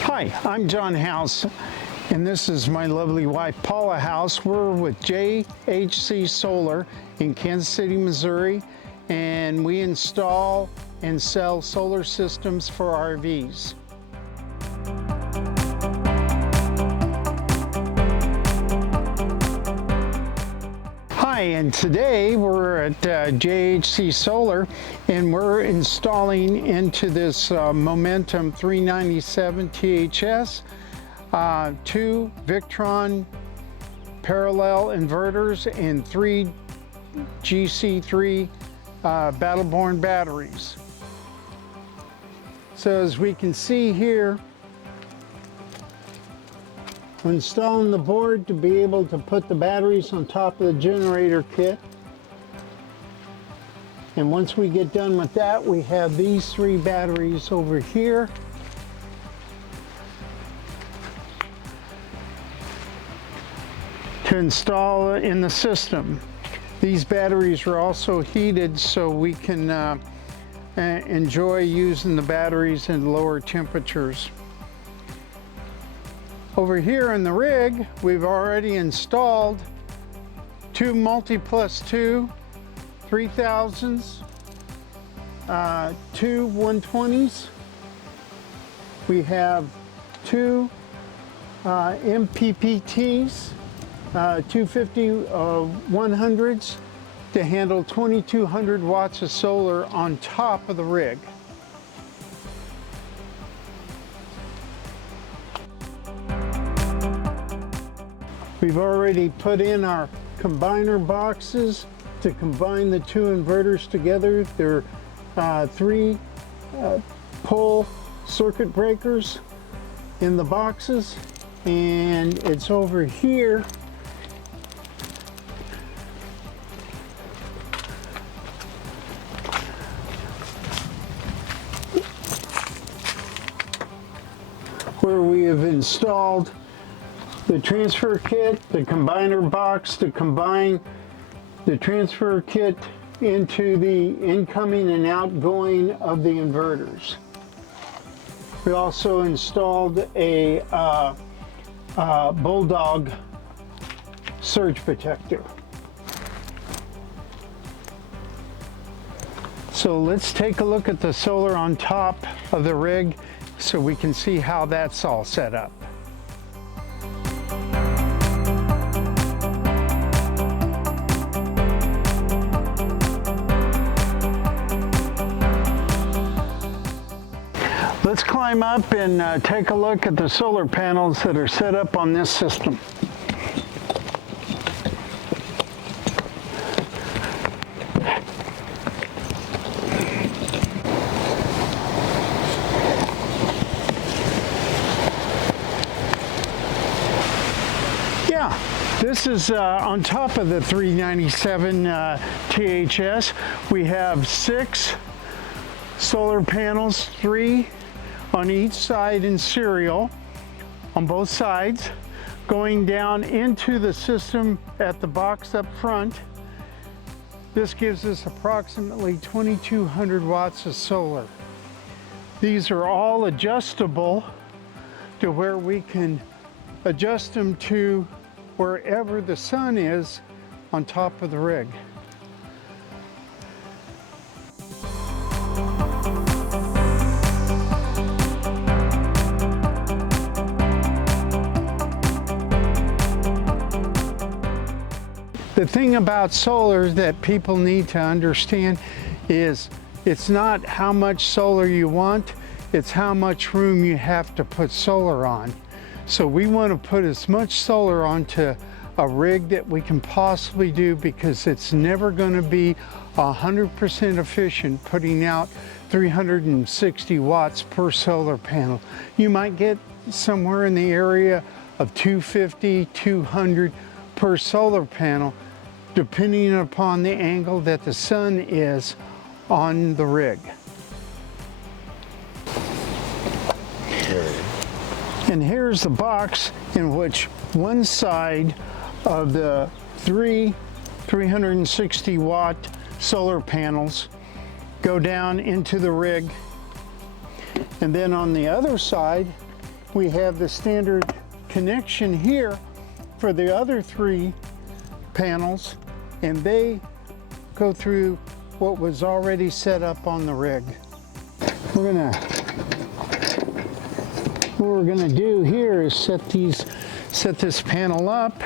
Hi, I'm John House, and this is my lovely wife Paula House. We're with JHC Solar in Kansas City, Missouri, and we install and sell solar systems for RVs. Hi, and today we're at JHC Solar, and we're installing into this Momentum 397 THS 2 Victron parallel inverters and 3 GC3 Battleborn batteries. So as we can see here, we're installing the board to be able to put the batteries on top of the generator kit. And once we get done with that, we have these 3 batteries over here. To install in the system. These batteries are also heated so we can enjoy using the batteries in lower temperatures. Over here in the rig, we've already installed 2 multi+2 3000s, 2 120s. We have 2 MPPTs, 250 100s to handle 2200 watts of solar on top of the rig. We've already put in our combiner boxes to combine the 2 inverters together. They're 3 pole circuit breakers in the boxes, and it's over here where we have installed the transfer kit, the combiner box to combine the transfer kit into the incoming and outgoing of the inverters. We also installed a Bulldog surge protector. So let's take a look at the solar on top of the rig so we can see how that's all set up. Let's climb up and take a look at the solar panels that are set up on this system. Yeah, this is on top of the 397 THS. We have 6 solar panels, 3 on each side in serial on both sides, going down into the system at the box up front. This gives us approximately 2200 watts of solar. These are all adjustable to where we can adjust them to wherever the sun is on top of the rig. The thing about solar that people need to understand is it's not how much solar you want, it's how much room you have to put solar on. So we want to put as much solar onto a rig that we can possibly do, because it's never going to be 100% efficient putting out 360 watts per solar panel. You might get somewhere in the area of 250, 200 per solar panel, depending upon the angle that the sun is on the rig. And here's the box in which one side of the 360 watt solar panels go down into the rig. And then on the other side, we have the standard connection here for the other 3 panels, and they go through what was already set up on the rig. What we're gonna do here is set this panel up.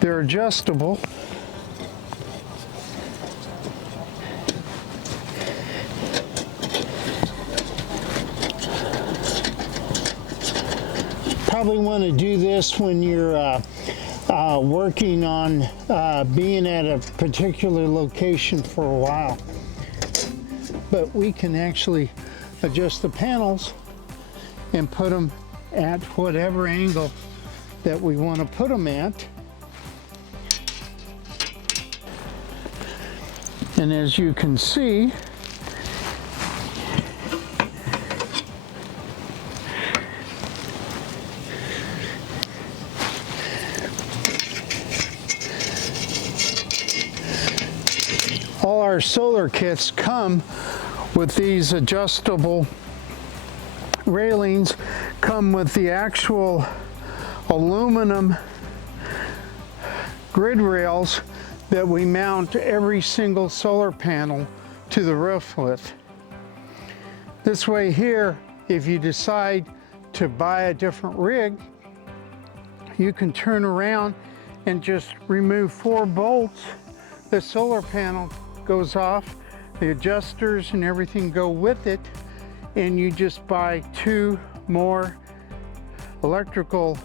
They're adjustable. Probably want to do this when you're working on being at a particular location for a while. But we can actually adjust the panels and put them at whatever angle that we want to put them at. And as you can see, all our solar kits come with these adjustable railings, come with the actual aluminum grid rails that we mount every single solar panel to the roof with. This way here, if you decide to buy a different rig, you can turn around and just remove 4 bolts. The solar panel goes off, the adjusters and everything go with it, and you just buy 2 more electrical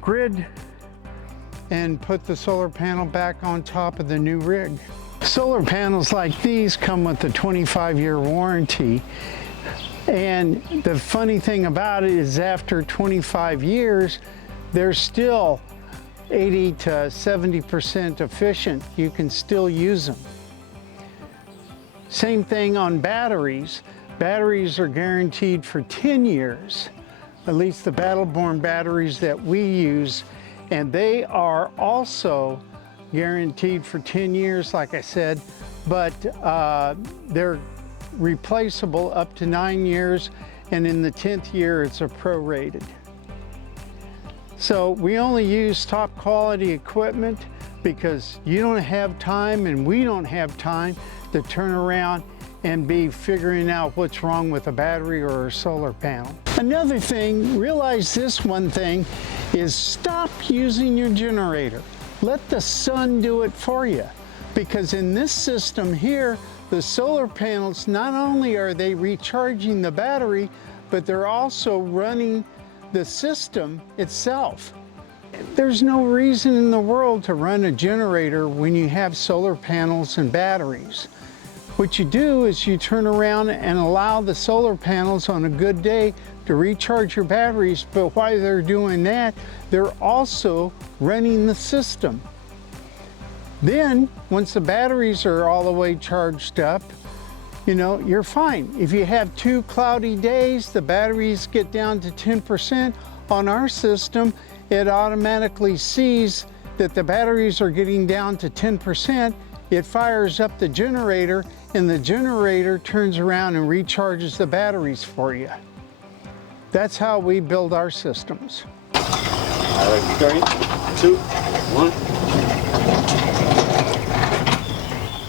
grid and put the solar panel back on top of the new rig. Solar panels like these come with a 25-year warranty, and the funny thing about it is after 25 years they're still 80 to 70% efficient. You can still use them. Same thing on batteries. Batteries are guaranteed for 10 years, at least the Battle-Born batteries that we use, and they are also guaranteed for 10 years, like I said, but they're replaceable up to 9 years, and in the 10th year it's a prorated. So we only use top quality equipment because you don't have time and we don't have time to turn around and be figuring out what's wrong with a battery or a solar panel. Another thing, realize this one thing, is stop using your generator. Let the sun do it for you. Because in this system here, the solar panels, not only are they recharging the battery, but they're also running the system itself. There's no reason in the world to run a generator when you have solar panels and batteries. What you do is you turn around and allow the solar panels on a good day to recharge your batteries, but while they're doing that, they're also running the system. Then, once the batteries are all the way charged up, you know, you're fine. If you have 2 cloudy days, the batteries get down to 10%. On our system, it automatically sees that the batteries are getting down to 10%. It fires up the generator, and the generator turns around and recharges the batteries for you. That's how we build our systems. All right, 3, 2, 1.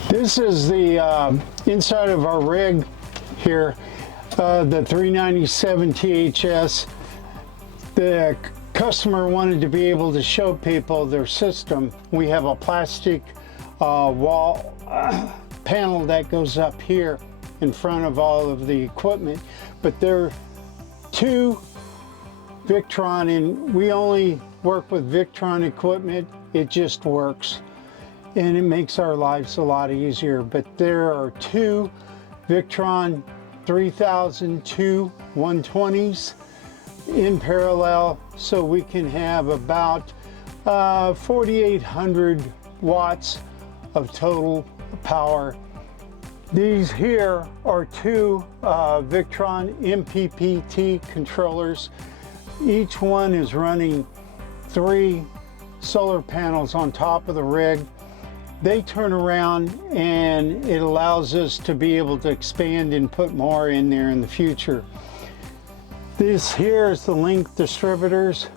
This is the inside of our rig here, the 397 THS. The customer wanted to be able to show people their system. We have a plastic wall panel that goes up here in front of all of the equipment, but there are 2 Victron, and we only work with Victron equipment. It just works, and it makes our lives a lot easier. But there are 2 Victron 3002 120s in parallel, so we can have about 4,800 watts of total power. These here are 2 Victron MPPT controllers. Each one is running 3 solar panels on top of the rig. they turn around and it allows us to be able to expand and put more in there in the future. This here is the link distributors,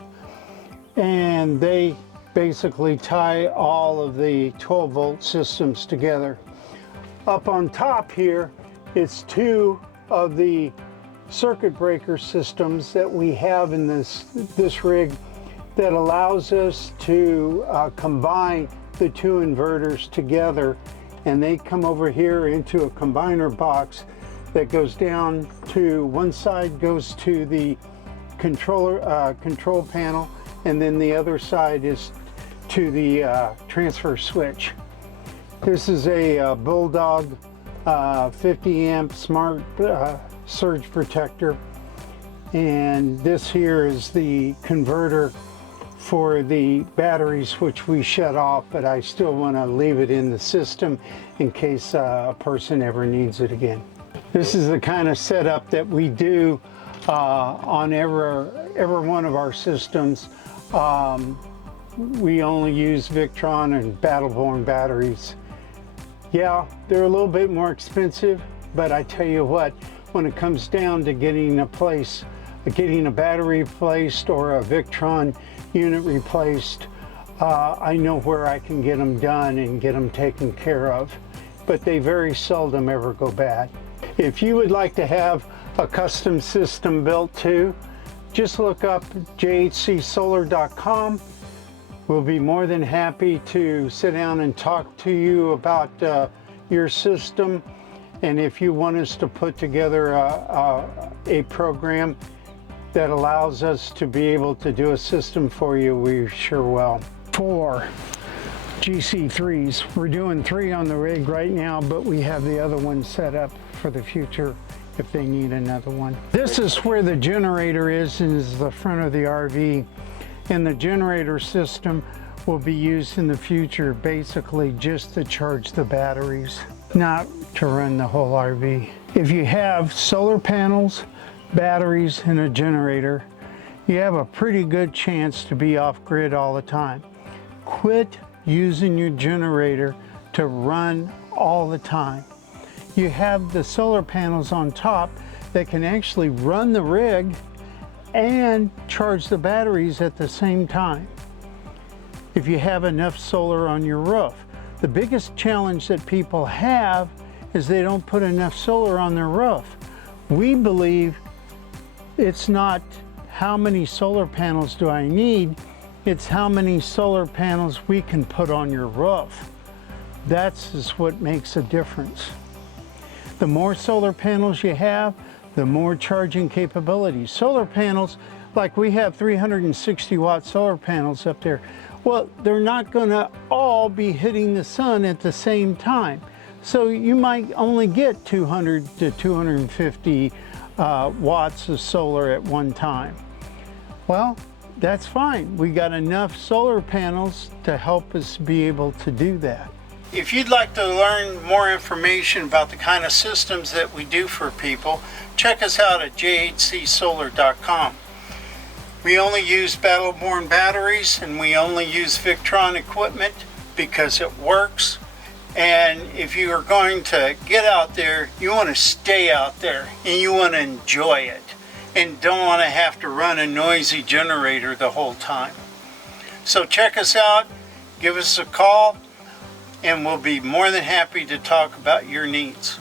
and they basically tie all of the 12-volt systems together. Up on top here, it's two of the circuit breaker systems that we have in this rig that allows us to combine the two inverters together, and they come over here into a combiner box that goes down to one side, goes to the control panel, and then the other side is to the transfer switch. This is a Bulldog 50 amp smart surge protector, and this here is the converter for the batteries, which we shut off, but I still want to leave it in the system in case a person ever needs it again. This is the kind of setup that we do on every one of our systems. We only use Victron and Battle-Born batteries. Yeah, they're a little bit more expensive, but I tell you what, when it comes down to getting a battery replaced or a Victron unit replaced, I know where I can get them done and get them taken care of, but they very seldom ever go bad. If you would like to have a custom system built too, just look up jhcsolar.com. We'll be more than happy to sit down and talk to you about your system, and if you want us to put together a program that allows us to be able to do a system for you, we sure will. 4 GC3s. We're doing 3 on the rig right now, but we have the other one set up for the future if they need another one. This is where the generator is, and is the front of the RV. And the generator system will be used in the future basically just to charge the batteries, not to run the whole RV. If you have solar panels, batteries, and a generator, you have a pretty good chance to be off grid all the time. Quit using your generator to run all the time. You have the solar panels on top that can actually run the rig and charge the batteries at the same time if you have enough solar on your roof. The biggest challenge that people have is they don't put enough solar on their roof. We believe it's not how many solar panels do I need, it's how many solar panels we can put on your roof. That's what makes a difference. The more solar panels you have, the more charging capability. Solar panels, like we have 360 watt solar panels up there, well, they're not gonna all be hitting the sun at the same time. So you might only get 200 to 250 watts of solar at one time. Well, that's fine. We got enough solar panels to help us be able to do that. If you'd like to learn more information about the kind of systems that we do for people, check us out at jhcsolar.com. We only use Battle-Born batteries, and we only use Victron equipment because it works. And if you are going to get out there, you want to stay out there and you want to enjoy it and don't want to have to run a noisy generator the whole time. So check us out, give us a call, and we'll be more than happy to talk about your needs.